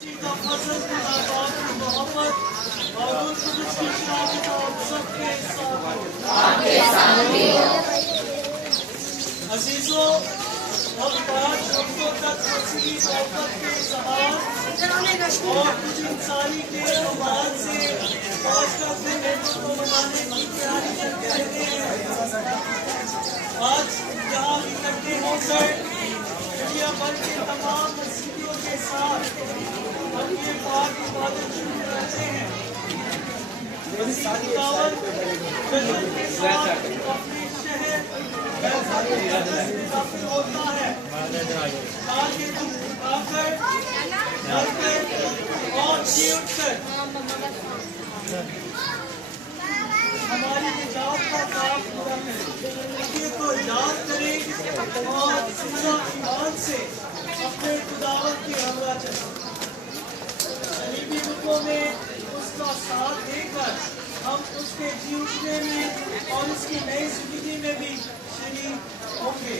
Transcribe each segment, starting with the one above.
का फजल मुलाकात की मोहब्बत और उसकी शराबत और सबके साथ अजीजों अब बात हमको तक वसीली मोहब्बत के इजहार और कुछ इंसानी के कमाल से पहुंचकर अपने नेतृत्व को मनाने की तैयारी करते रहते हैं। आज यहाँ इकट्ठे होकर दुनिया भर के तमाम मस्जिदों के साथ हम ये पाक इबादत शुरू करते हैं। मसीह की दावत जन्नत के साथ अपने शहर जन्नत में दाखिल होता है ताकि तुम आकर डरकर और जी उठकर हमारी निजात का काम पूरा करें, खुदा को याद करें और सच्चा ईमान से अपने खुदावत की हमरा चलें। सलीबी रुकों में उसका साथ देकर हम उसके जी उठने में और उसकी नई जिंदगी में भी शरीक होंगे।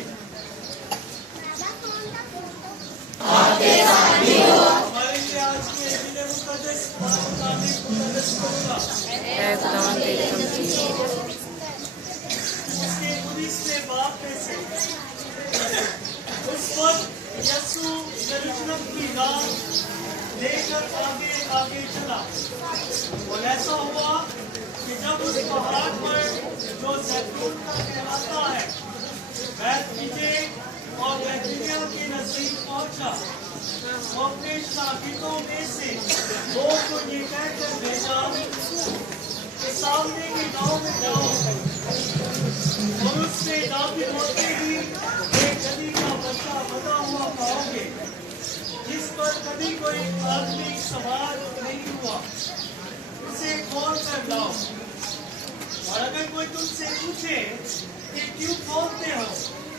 हमारे लिए आज के जिले मुकद्दस उसके 19वें बाब में से उस वक्त यीशु यरूशलेम की राह लेकर आगे आगे चला और ऐसा हुआ कि जब उस पहाड़ पर जो जैतून का कहलाता है बैतनिय्याह और बैतनिय्याह के नजदीक पहुंचा वो अपने शागिर्दों में से दो को ये कहकर भेजा कि सामने के गांव में जाओ और उससे दाखिल होते ही एक गधी का बच्चा बंधा हुआ पाओगे जिस पर कभी कोई आदमी सवार नहीं हुआ, उसे खोल कर लाओ। और अगर कोई तुमसे पूछे कि क्यों खोलते हो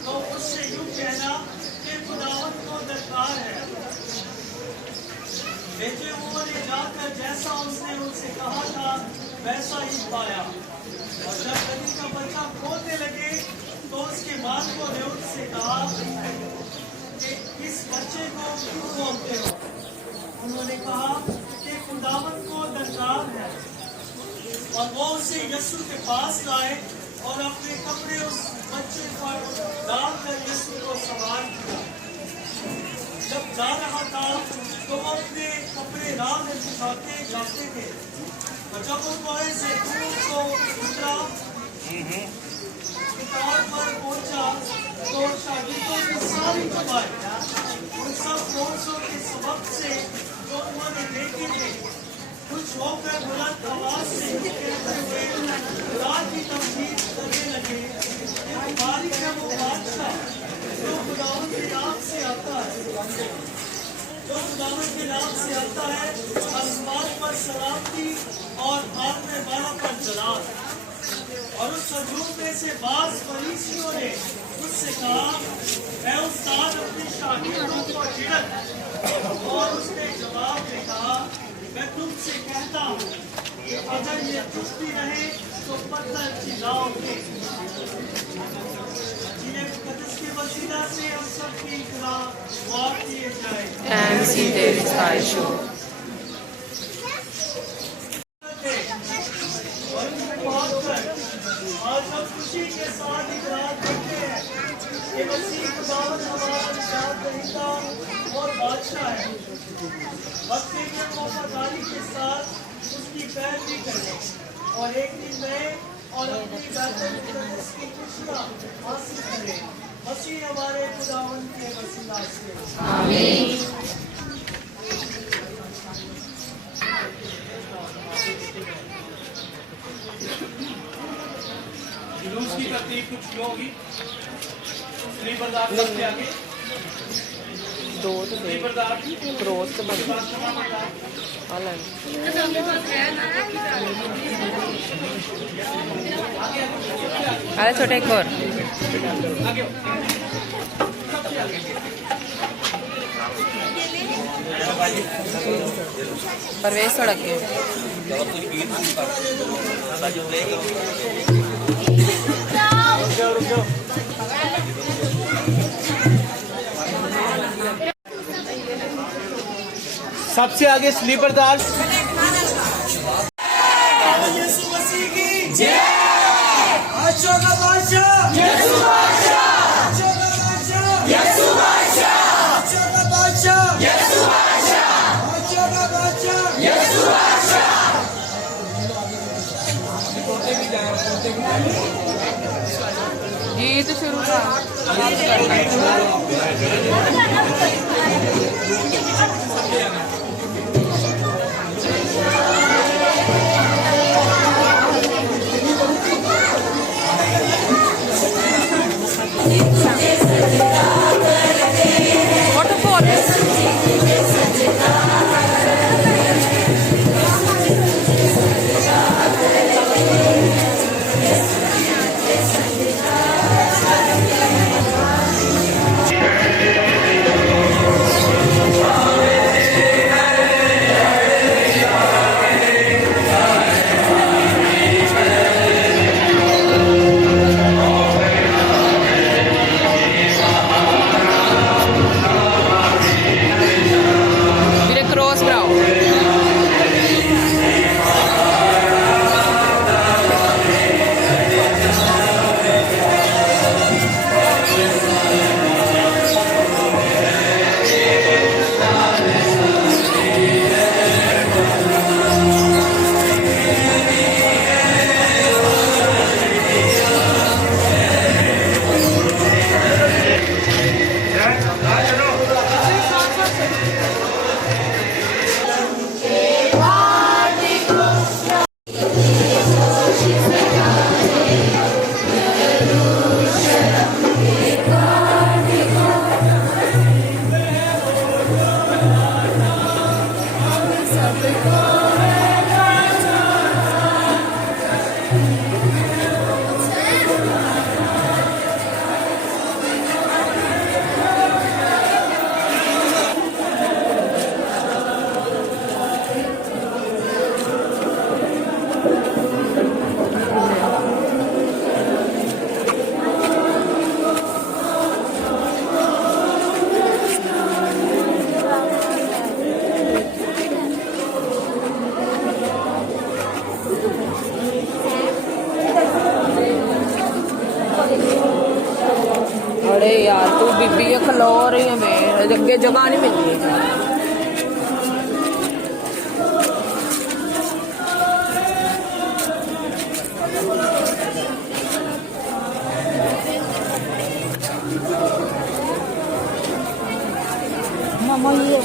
तो उससे यूं कहना कि खुदावंद को दरकार है। भेजे हुओं ने जाकर जैसा उसने उनसे कहा था वैसा ही पाया और जब गधी का बच्चा खोलने लगे तो उसके मालिकों ने उससे कहा कि इस बच्चे को क्यों खोलते हो? उन्होंने कहा कि खुदावंद को दरकार है। और वो उसे यीशु के पास लाए और अपने कपड़े उस बच्चे पर डालकर यीशु को सवार किया। जब जा रहा था तो वो अपने कपड़े राह में बिछाते जाते थे और जब वो कोहे से दूर को उतरा किताब पर पहुंचा तो शागिर्दों की सारी जमात उन सब रोज़ों के सबब से जो उन्होंने देखे थे कुछ होकर बुलंद आवाज से कहते हुए खुदा की तमजीद करने लगे कि मुबारक है वो बादशाह जो खुदावंद के नाम से आता है, जो खुदावंद के नाम से आता है। आसमान पर सलामती और आसमान वाला पर जलाल। और उस हजूम में से बाज़ फरीसियों ने उससे कहा मैं उस्ताद अपने शागिर्दों को चिढ़त, और उसने जवाब में कहा मैं तुमसे कहता हूँ कि अगर ये चुप भी रहे तो पत्थर चिल्लाओगे। जिन्हें मुकद्दस के वसीला से हम सब की इकरार माफ किए जाए। आज हम खुशी के साथ इकरार करते हैं कि मसीह खुदावंद हमारा निजात दहिंदा और बादशाह है। वक्ते के वफादारी के साथ उसकी पैरवी करें और एक दिन में और अपनी बेहतर मुकद्दस की खुशियाँ हासिल करें। मसीह हमारे खुदावंद के वसीला से आमीन। जुलूस की तरतीब कुछ क्यों होगी? सबसे आगे दो तो दे क्रोस तो बन अरे छोटे एक और परवेश सड़क के रुक जाओ सबसे आगे स्लीपर दार यीशु मसीह की जय। आशा का बादशाह यीशु बादशाह, आशा का बादशाह यीशु बादशाह, आशा का बादशाह यीशु बादशाह, आशा का बादशाह यीशु बादशाह। गीत शुरू कर। अरे यार तू बीबी खलो रही है, मैं अगे जगह नहीं मिलती। मामा ये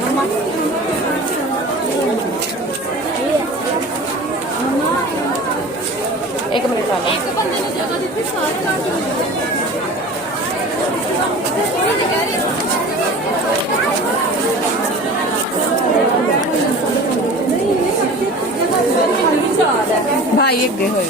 मामा एक मिनट आ एक बंदे ने जगह दी थी सारे भाई एक दे होए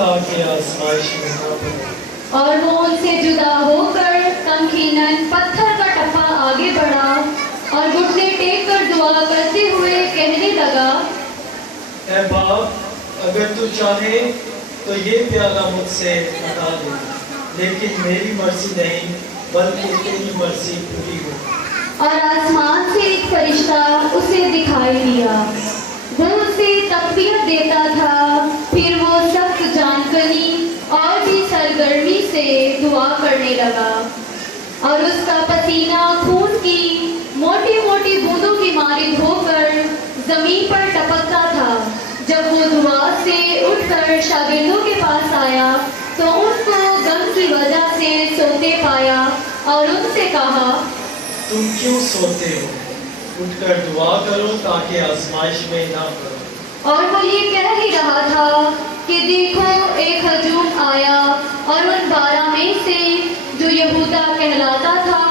تاکہ آزمائش میں نہ پڑو۔ اور وہ ان سے جدا ہو کر تمکیناً پتھر کا ٹپا آگے بڑھا اور گھٹنے ٹیک کر دعا کرتے ہوئے کہنے لگا، اے باپ، اگر تو چاہے تو یہ پیالہ مجھ سے ہٹا دے، لیکن میری مرضی نہیں بلکہ تیری مرضی پوری ہو۔ اور آسمان سے ایک فرشتہ اسے دکھائی دیا، وہ اسے تقویت دیتا تھا۔ پھر وہ سخت جان کنی اور بھی سرگرمی سے دعا کرنے لگا، اور اس کا پسینہ خون کی موٹی موٹی بوندوں کی مانند ہو کر زمین پر ٹپکتا تھا۔ جب وہ دعا سے اٹھ کر شاگردوں کے پاس آیا تو ان کو غم کی وجہ سے سوتے پایا اور ان سے کہا، تم کیوں سوتے ہو؟ اٹھ کر دعا کرو تاکہ آزمائش میں نہ پڑو۔ اور وہ یہ کہہ ہی رہا تھا کہ دیکھو ایک ہجوم آیا اور ان 12 میں سے جو یہودا کہلاتا تھا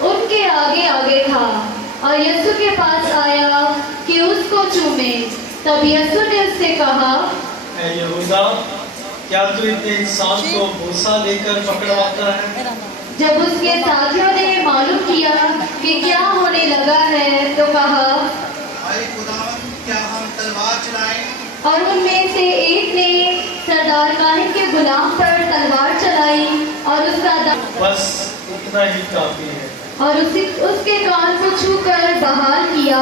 ان کے آگے آگے تھا، اور یسوع کے پاس آیا کہ اس کو چومے۔ تب یسوع نے اس سے کہا، اے یہودا، کیا تو اتنے انسان کو بوسہ لے کر پکڑواتا ہے؟ جب اس کے ساتھیوں نے معلوم کیا کہ کیا ہونے لگا ہے تو کہا، اے خداوند، کیا ہم تلوار چلائیں؟ اور ان میں سے ایک نے سردار کاہن کے غلام پر تلوار چلائی اور اس کا بس اتنا ہی کافی ہے۔ اور اس کے کان کو چھو کر بحال کیا۔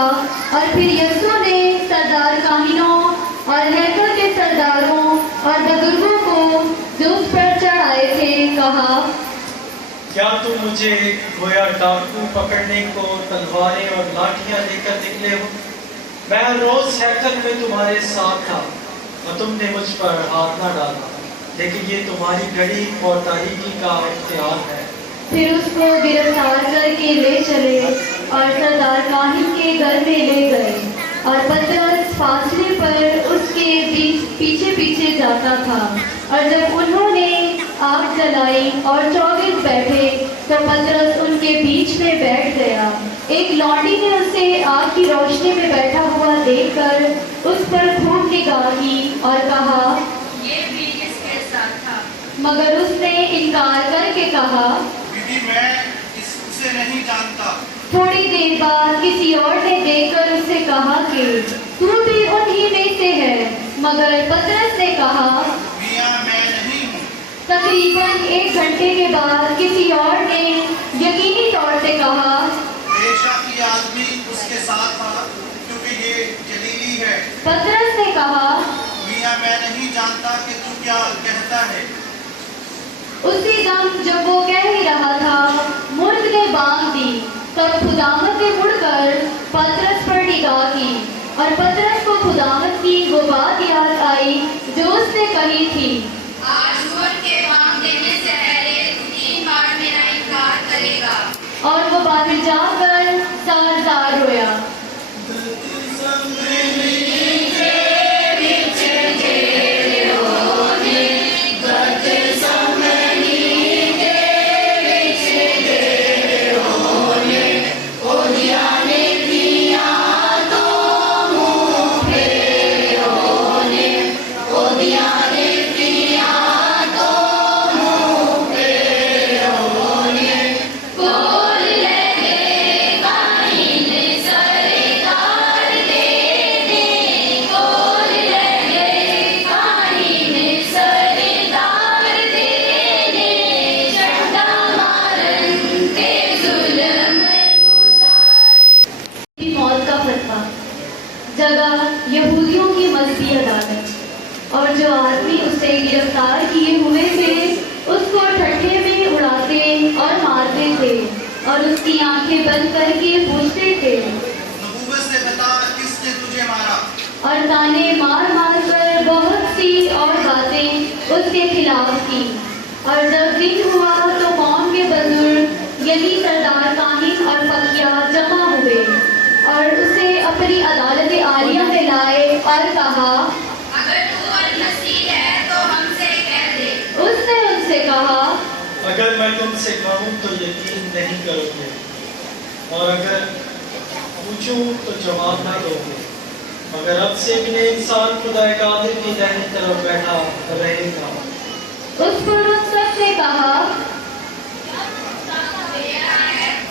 اور پھر یسوع نے سردار کاہنوں اور ہیکل کے سرداروں اور بزرگوں کو جو اس پر چڑھ آئے تھے کہا، کیا تم مجھے گویا ڈاکو پکڑنے کو تلواریں اور لاٹھیاں لے کر نکلے ہو؟ میں روز ہیکل میں تمہارے ساتھ تھا اور تم نے مجھ پر ہاتھ نہ ڈالا، لیکن یہ تمہاری گڑی اور تاریکی کا اختیار ہے۔ پھر اس کو گرفتار کر کے لے چلے اور سردار کاہن کے گھر میں لے گئے، اور پترس فاصلے پر اس کے پیچھے پیچھے جاتا تھا۔ اور جب انہوں نے آگ جلائی اور چوگن بیٹھے تو پترس ان کے بیچ میں بیٹھ گیا۔ ایک لونڈی نے اسے آگ کی روشنی میں بیٹھا ہوا دیکھ کر اس پر خوب نگاہ کی اور کہا، یہ بھی اس کے ساتھ تھا۔ مگر اس نے انکار کر کے کہا، بیوی، میں اسے نہیں جانتا۔ تھوڑی دیر بعد کسی اور نے دیکھ کر اس سے کہا کہ تو بھی انہی میں سے ہے، مگر پترس نے کہا، میاں، میں نہیں ہوں۔ تقریباً 1 گھنٹے کے بعد کسی اور نے یقینی طور سے کہا، بے شک یہ آدمی اس کے ساتھ تھا، کیونکہ یہ جلیلی ہے۔ پترس نے کہا، میاں، میں نہیں جانتا کہ تو کیا کہتا ہے۔ اسی دم جب وہ کہہ ہی رہا تھا مرد نے بانگ دی، تب خداوند نے مڑ کر پترس پر نگاہ کی، اور پترس کو خداوند کی وہ بات یاد آئی جو اس نے کہی تھی، آج مرد کے بانگ دینے سے پہلے 3 بار میرا انکار کرے گا۔ اور وہ باہر جا کر زار زار رویا۔ موت کا فتویٰ۔ جگہ یہودیوں کی مذہبی عدالت، اور جو آدمی اسے گرفتار کیے ہوئے تھے اس کو ٹھٹھے میں اڑاتے اور مارتے تھے اور اس کی آنکھیں بند کر کے پوچھتے تھے، نبوت سے بتا، کس نے تجھے مارا؟ اور تانے مار مار کر بہت سی اور باتیں اس کے خلاف کی۔ اور جب دن ہوا تو قوم کے بزرگ یعنی سردار کاہن اور فقیہ جمع ہوئے اور اسے اپنی عدالت عالیہ میں لائے اور کہا، اگر تو المسیح ہے تو ہم سے کہہ دے۔ اس نے ان سے کہا، اگر میں تم سے کہوں تو یقین نہیں کرو گے، اور اگر پوچھوں تو جواب نہ دو گے۔ मगर अब से भी इंसान खुदा कादिर की दाहिनी तरफ बैठा रहेगा। उस पुरुष से कहा,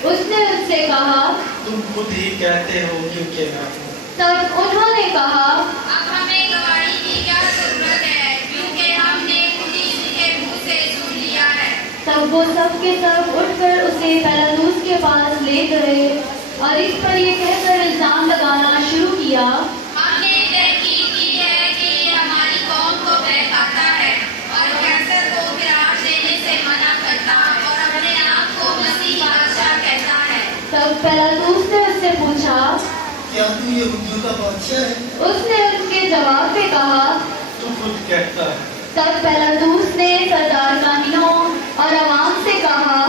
उसने उससे कहा, तुम खुद ही कहते हो क्योंकि मैं हूँ। तब उन्होंने कहा, अब हमें गवाही की क्या जरूरत है, क्योंकि हमने खुद ही उसके मुंह से सुन लिया है। तब वो सब के सब उठकर उसे पिलातुस के पास ले गए और इस पर ये कहकर इल्जाम लगाना शुरू किया, हमने तहकीक की है कि ये हमारी कौम को बहकाता है और कैसर को विराट देने से मना करता और अपने आप को मसीह बादशाह कहता है। तब पिलातुस ने उससे पूछा, क्या तू यहूदियों का बादशाह है? उसने उसके जवाब में कहा। तू खुद कहता है। तब पिलातुस ने सरदार काहनों और अवाम से कहा,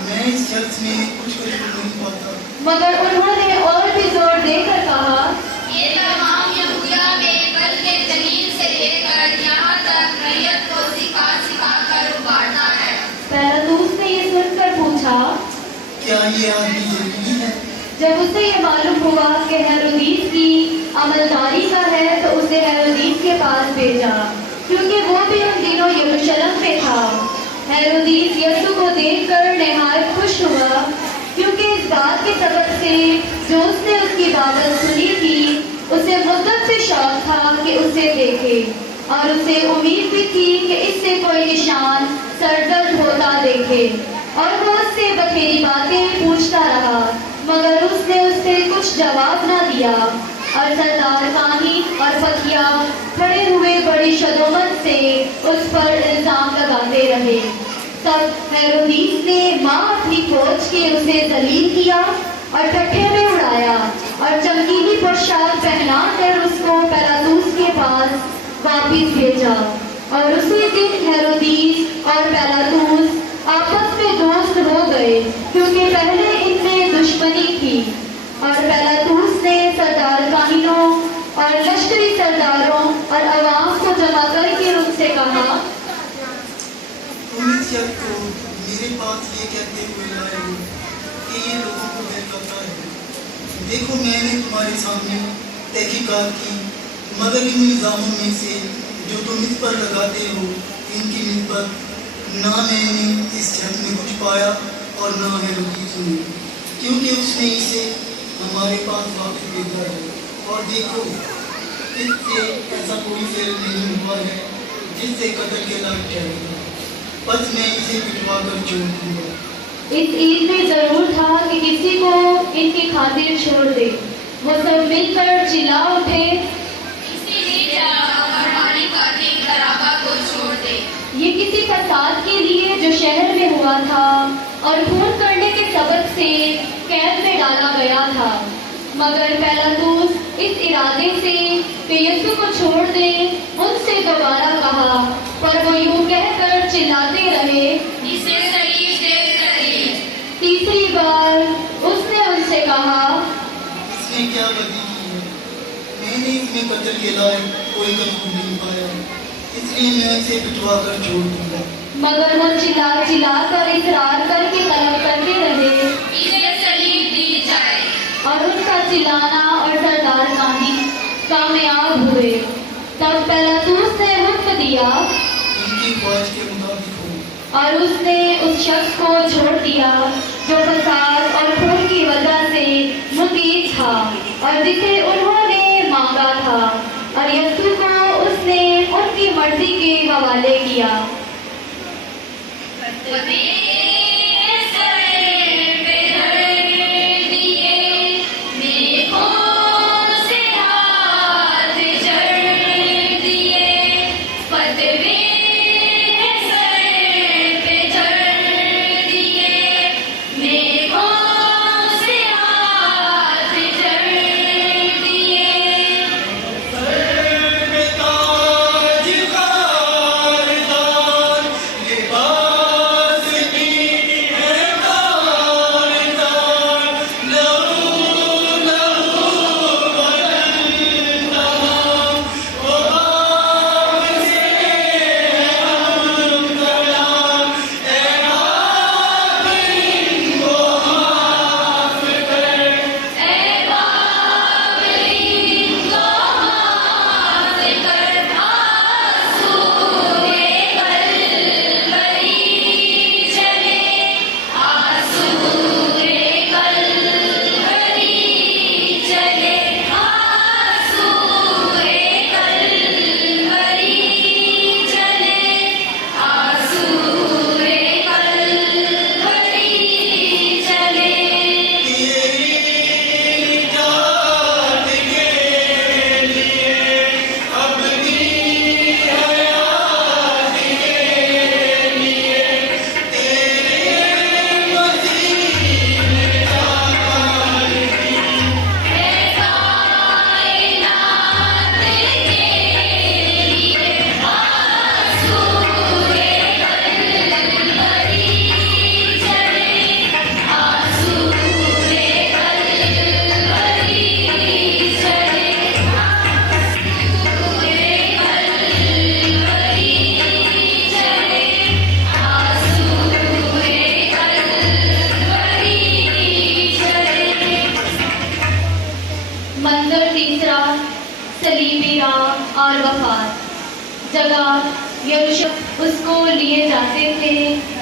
मैं इस शख्स में कुछ नहीं पाता। मगर उन्होंने और भी जोर देकर कहा, ये तमाम यहूदिया में बल्कि जमीन से लेकर यहाँ तक रैयत को सिखा सिखा कर उबारता है। पिलातुस ने ये सुनकर पूछा, क्या ये आदमी यहूदी है? जब उसे ये मालूम हुआ कि हेरोदीस की अमलदारी का है तो उसे हेरोदीस के पास भेजा, क्योंकि वो भी उन दिनों यरूशलेम में था। हेरोदीस यीशु को देखकर निहायत खुश हुआ, क्योंकि इस बात के सबब से जो उसने उसकी बाबत सुनी थी, उसे मुद्दत से शौक था कि उसे देखे और उसे उम्मीद भी थी कि इससे कोई निशान सरदर्द होता देखे। और वो उससे बखेरी बातें पूछता रहा, मगर उसने उससे कुछ जवाब न दिया। और सरदार कानी और फकिया खड़े हुए बड़ी शदोमत से उस पर इल्जाम लगाते रहे। तब हेरोदीस ने माँ अपनी फौज के उसे जलील किया और ठट्ठे में उड़ाया और चमकीली पोशाक पहना कर उसको पिलातुस के पास वापिस भेजा। और उसी दिन हेरोदीस और पिलातुस आपस में दोस्त हो गए, क्योंकि पहले इनमें दुश्मनी थी। और पिलातुस ने सरदार काहिनों और लश्करी सरदारों और अवाम को जमा करके उनसे कहा, तुम इस शख्स को मेरे पास ये कहते हुए लाए हो कि ये लोगों को बहकाता है। देखो, मैंने तुम्हारे सामने तहकीकात की, मगर इन इल्जामों में से जो तुम इस पर लगाते हो, इनकी निस्बत ना मैंने इस शख्स में कुछ पाया और ना हेरोदीस ने, क्योंकि उसने इसे हमारे पास वापस भेजा है। और देखो, इससे ऐसा कोई फेल नहीं हुआ है जिससे कत्ल के लायक ठहरेगा। बस मैं इसे पिटवा कर छोड़ दूंगा। इस ईद में जरूर था कि किसी को इनकी खातिर छोड़ दे। वो सब मिलकर चिल्ला उठे, इसीलिए हमारी कातिल बराबा को छोड़ दे। ये किसी फसाद के लिए जो शहर में हुआ था और खून करने के सबब से कैद में डाला गया था। मगर पिलातुस इस इरादे से कि यीशु को छोड़ दे उनसे दोबारा कहा, पर वो यूं कहकर चिल्लाते रहे, इसे सलीब दे सलीब। तीसरी बार उसने उनसे कहा, इसने क्या बदी की है? मैंने इसमें कत्ल के लायक कोई कसूर नहीं पाया, इसलिए मैं इसे पिटवा कर छोड़ दूंगा। मगर वो चिल्ला चिल्ला कर इसरार करके तलब करते रहे इसे सलीब दी जाए। और उनका चिल्लाना और सरदार कानी कामयाब हुए। तब पिलातुस ने हुक्म दिया इनकी ख्वाहिश के मुताबिक हो। और उसने उस शख्स को छोड़ दिया जो फसाद और खून की वजह से मुकीद था और जिसे उन्होंने मांगा था, और यीशु को उसने उनकी मर्जी के हवाले किया। लिबास की मंजर तीसरा, सलीबी राह और वफात। जगह यरूशलेम उसको लिए जाते थे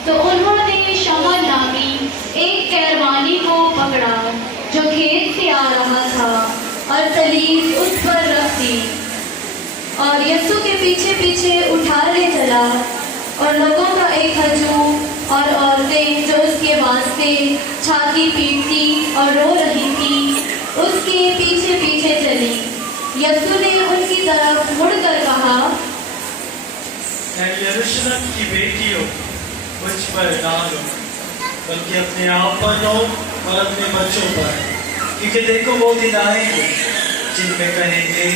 तो उन्होंने शमल नामी एक कैरवानी को पकड़ा जो खेत से आ रहा था और सलीब उस पर रख दी और यीशु के पीछे पीछे उठा ले चला। और लोगों का एक हजूम और औरतें जो उसके वास्ते छाती पीटती और रो रही थी उसके पीछे पीछे चली। यीशु ने उनकी तरफ मुड़कर कहा, ऐ यरूशलेम की बेटियों, मुझ पर ना रो, बल्कि अपने आप पर रो और अपने बच्चों पर, क्योंकि देखो वो दिन आएंगे जिनमें कहेंगे,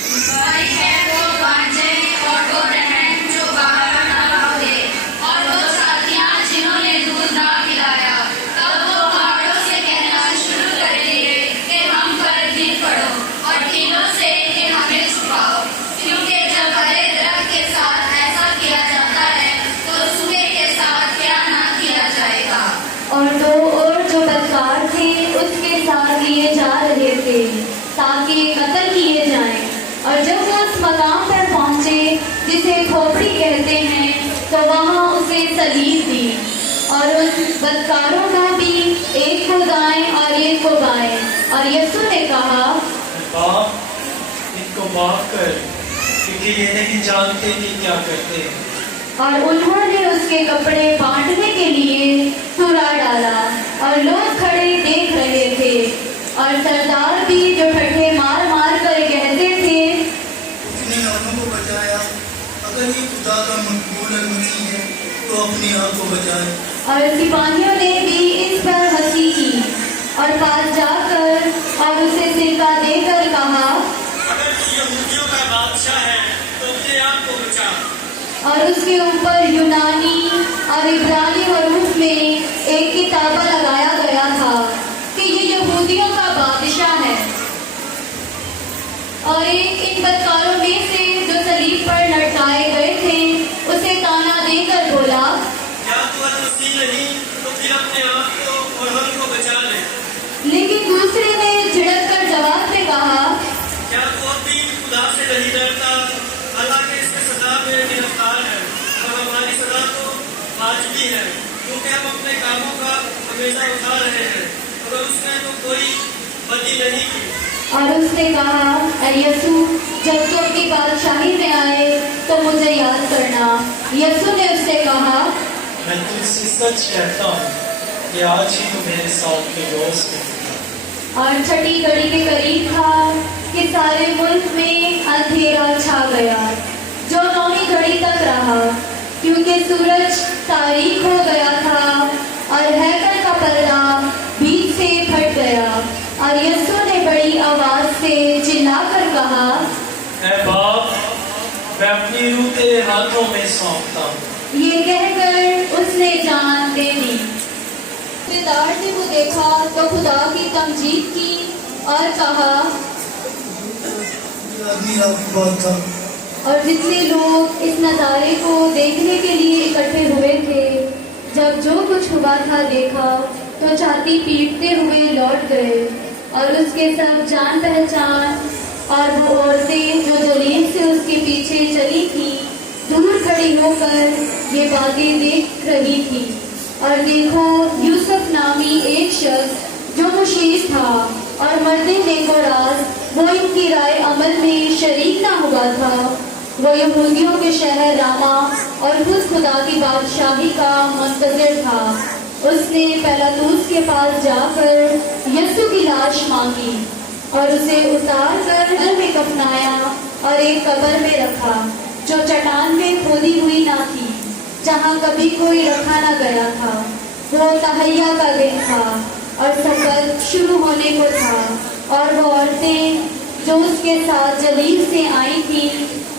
भाई है वो बांझे और वो बहन जो बाहर ना होते और वो साथियां जिन्होंने दूध ना पिलाया। तब वो पहाड़ों से कहना शुरू करेंगे कि हम पर गिर पड़ो और टीलों से कि हमें छुपाओ, क्योंकि जब हरे दरख्त के साथ ऐसा किया जाता है तो सूखे के साथ क्या ना किया जाएगा। और दो और जो बदकार थे उसके साथ लिए जा रहे थे ताकि कत्ल किए जाएं। और जब वो उस मकाम पर पहुंचे जिसे खोपड़ी कहते हैं तो वहां उसे सलीब दी और उन बदकारों का भी एक को दाएं और एक को बाएं। और यीशु ने कहा, बाप इनको माफ कर, क्योंकि ये नहीं जानते कि क्या करते हैं। और उन्होंने उसके कपड़े बांटने के लिए कूड़ा डाला और लोग खड़े देख रहे थे। और सरदार भी जो ठट्ठे मार मार कर कहते थे, उसने आपको को बचाया, अगर ये खुदा का मकबूल मसीह है तो अपने आप को बचाए। और सिपाहियों ने भी इस पर हंसी की और पास जाकर और उसे सिरका देकर कहा, अगर तू यहूदियों का बादशाह है तो अपने आप को बचा। और उसके ऊपर यूनानी और इब्रानी हरूफ में एक किताबा लगाया गया था कि ये यहूदियों का बादशाह है। और एक इन बदकारों में से जो सलीब पर लटकाए गए थे उसे ताना देकर बोला, क्या तू मसीह नहीं तो फिर अपने आप को और हमको बचा ले। लेकिन दूसरे ने झिड़क कर जवाब में कहा, क्या तू अब भी खुदा से नहीं डरता, हालांकि इसकी सजा में गिरफ्तार है और हमारी सजा तो आज भी है, क्योंकि हम अपने कामों का हमेशा उठा रहे हैं, मगर उसने तो कोई बदी नहीं की। और उसने कहा, ऐ यीशु, जब तू अपनी बादशाही में आए तो मुझे याद करना। यीशु ने उससे कहा, मैं तुझसे सच कहता हूँ कि आज ही तू मेरे साथ के दोस्त में। और छठी घड़ी के करीब था कि सारे मुल्क में अंधेरा छा गया जो 9वीं घड़ी तक रहा, क्योंकि सूरज तारीक हो गया था और हैकल का पर्दा बीच से फट गया। और यीशु ने बड़ी आवाज से चिल्लाकर कहा, ऐ बाप, मैं अपनी रूह तेरे हाथों में सौंपता हूँ। ये कहकर उसने जान दे दी। सरदार ने वो देखा तो खुदा की तमजीद की और कहा, ये आदमी आपकी बात था। और जितने लोग इस नज़ारे को देखने के लिए इकट्ठे हुए थे जब जो कुछ हुआ था देखा तो छाती पीटते हुए लौट गए। और उसके सब जान पहचान और वो औरतें जो जलील से उसके पीछे चली थी दूर खड़ी होकर ये बातें देख रही थी। और देखो, यूसुफ नामी एक शख्स जो मुशीर था और मर्द नेकोरास वो इनकी राय अमल में शरीक ना हुआ था, वो यहूदियों के शहर रामा और खुद खुदा की बादशाही का मुंतज़िर था। उसने पिलातुस के पास जाकर यीशु की लाश मांगी और उसे उतार कर घर में कफनाया और एक कब्र में रखा जो चट्टान में खोदी हुई ना थी, जहाँ कभी कोई रखा ना गया था। वो तहैया का दिन था और सफर शुरू होने को था। और वो औरतें जो उसके साथ जलील से आई थी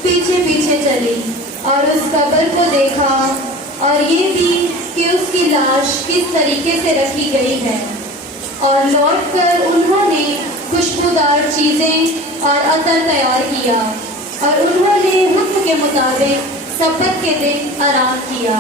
पीछे पीछे चली और उस कब्र को देखा और ये भी कि उसकी लाश किस तरीके से रखी गई है। और लौटकर उन्होंने खुशबूदार चीज़ें और अतर तैयार किया और उन्होंने हुक्म के मुताबिक सब्बत के दिन आराम किया।